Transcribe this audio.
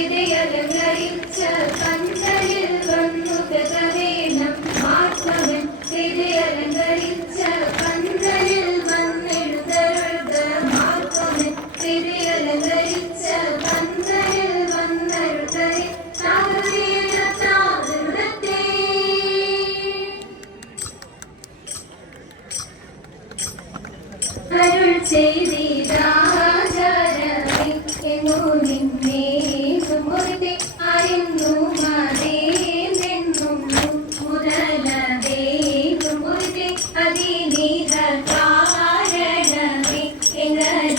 തിരിയലങ്കരിച്ച പന്തലിൽ വന്നു ഗതവേണം ആത്മവൻ തിരിയലങ്കരിച്ച അരുൾ ചെയ്തിതാചാരമേ എങ്ങോ നിന്നേ